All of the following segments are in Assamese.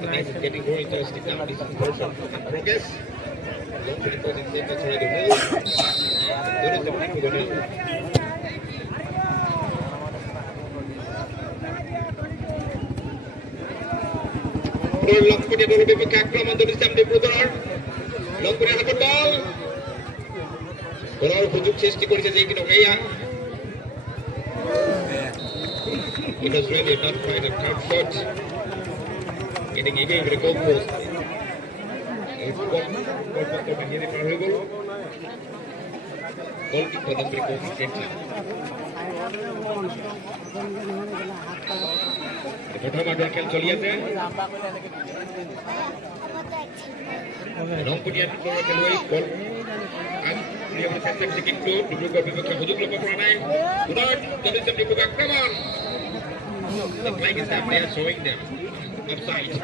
The match is getting more interesting now. This is progress. Long for the coaching center trying to move. Don't the people going to long for the ball বিপক্ষে আক্রমণ ধরেছেন বছৰৰ লং করে হাতের বল বলার সুযোগ সৃষ্টি করেছে যে কিন্তু এইয়া It was really not quite a tough shot. Getting away with a goal post. It's goal post to be the goal. Goalkeeper number 20. প্রথম আড্ডার খেল চলিয়েছে রংপুরিয়ার খেলোয়াড় বল কিন্তু ডিব্রুগড় বিপক্ষে সুযোগ লক্ষ্য করা নাই পুনর চলেছে ডিব্রুগড় আক্রমণ The flag is down there showing them offside.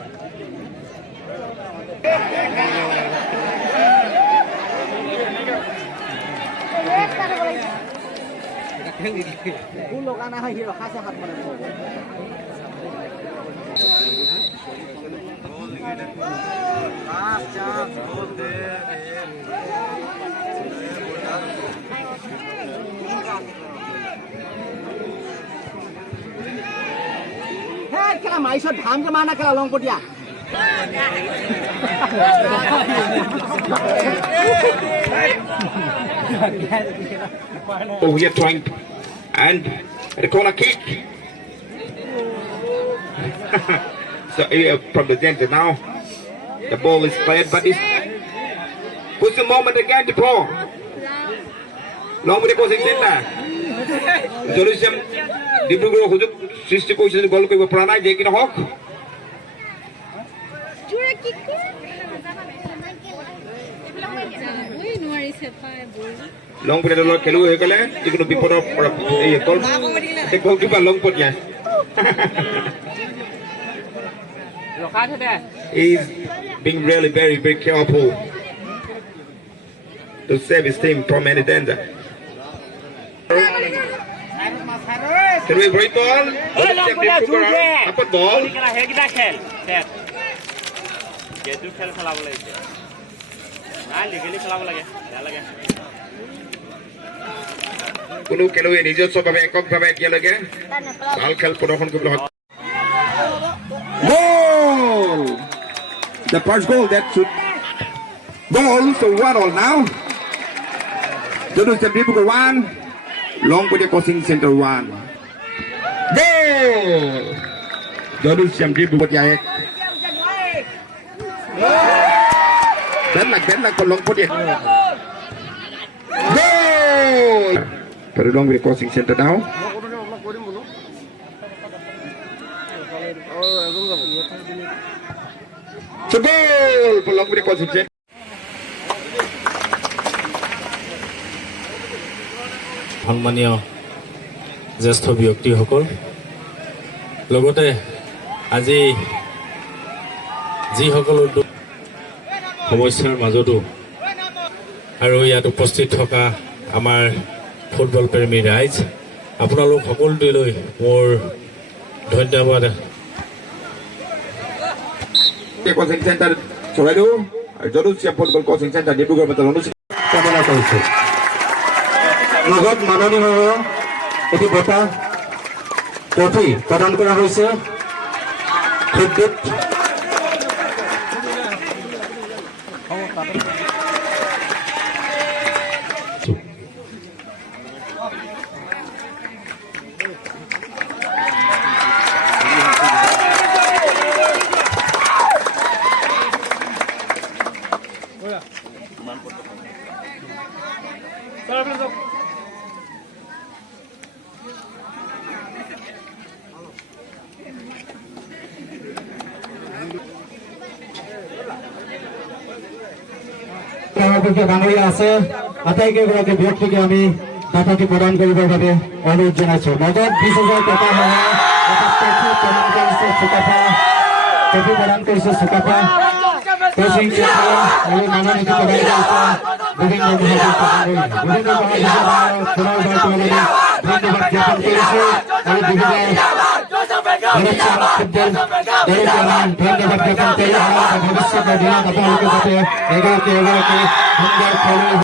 খেলা মাইছত ধামকে মানা খেলা লং Patiya Oh, we are trying and the corner kick. So from the center now, the ball is played, but it's push the moment again to Paul. Long with the coaching center. Solution. Dibrugarh সুযোগ সৃষ্টি কৰিছে গোল কৰিব পৰা নাই যে কি নহওক লং পটিয়া খেলু হৈ গ'লে যিকোনো বিপদৰ পৰা এই goalkeeper long Patiya He's being really very, very careful to save his team from any danger. Can we break ball? Up a ball. কোনো খেলুৱৈ নিজস্বভাৱে এককভাৱে এতিয়ালৈকে ভাল খেল প্ৰদৰ্শন কৰিবলৈ goal! The first goal that should goal, so 1-1 now. Jodus Dibuka 1, Long with the coaching center 1. Goal! Jodus Dibuka Jaya. Then like for Long put it. Goal! Very long with the coaching center now. So goal for long with the coaching center. সন্মানীয় জ্যেষ্ঠ ব্যক্তিসকল লগতে আজি যিসকলৰ সমস্যাৰ মাজতো আৰু ইয়াত উপস্থিত থকা আমাৰ ফুটবল প্ৰেমী ৰাইজ আপোনালোক সকলোলৈ মোৰ ধন্যবাদ কোচিং চেণ্টাৰ চৰাইদেউ আৰু জৰুৰীয়া football coaching centre Dibrugarh metal অনুষ্ঠিত কামনা কৰিছো নগদ মাননীয় এটি বঁটা ট্ৰফি প্ৰদান কৰা হৈছে বিদ্যুৎ বাঙালী আছে আটাইকেইগৰাকী ব্যক্তিকে আমি বাটাটি প্ৰদান কৰিবৰ বাবে অনুৰোধ জনাইছো নগদ 20,000 টকা ট্ৰফি প্ৰদান কৰিছে চুকাফা কোচিং চেণ্টাৰ আৰু মাননীতি প্ৰদান কৰিছে গোবিন্দ মহাজন ধন্যবাদ জ্ঞাপন কৰিছো আৰু বিভিন্ন ধন্যবাদ জ্ঞাপন কৰি ভৱিষ্যতৰ দিনত আপোনালোকে যাতে এগৰাকী সুন্দৰ খেলুৱৈ